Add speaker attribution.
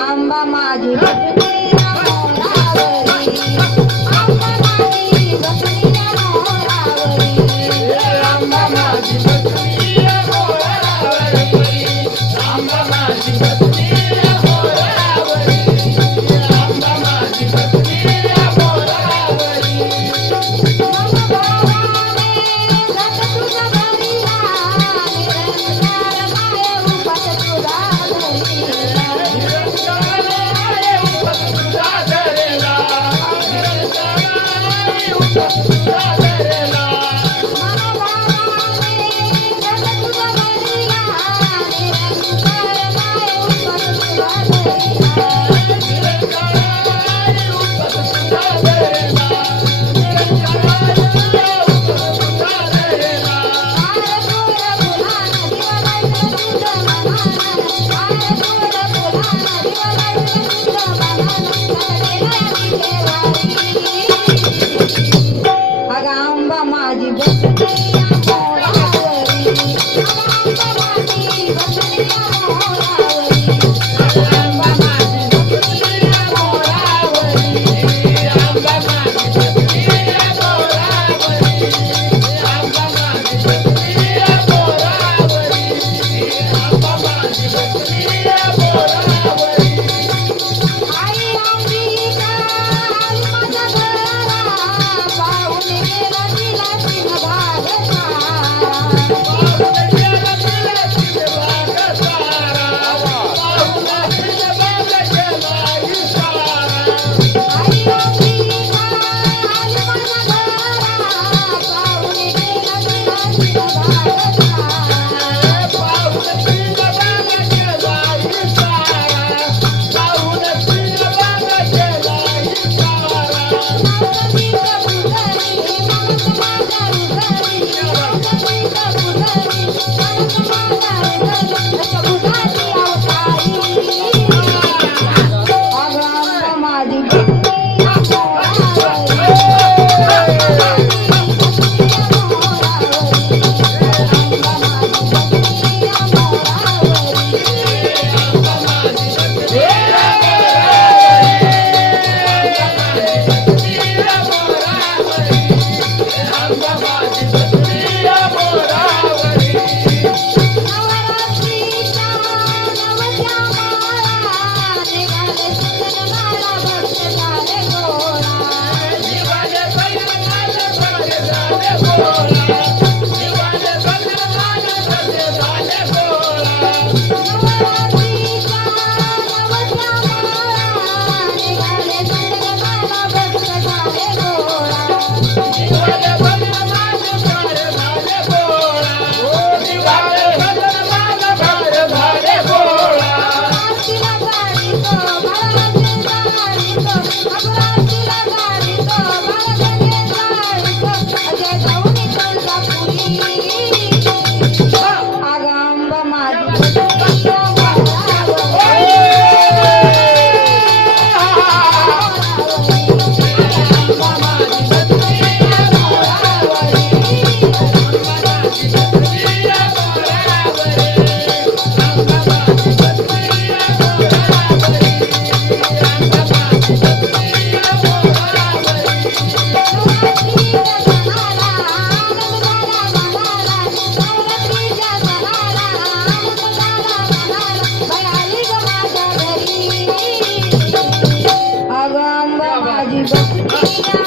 Speaker 1: आंबा माझी
Speaker 2: Thank you.
Speaker 1: Thank you. de boquinha.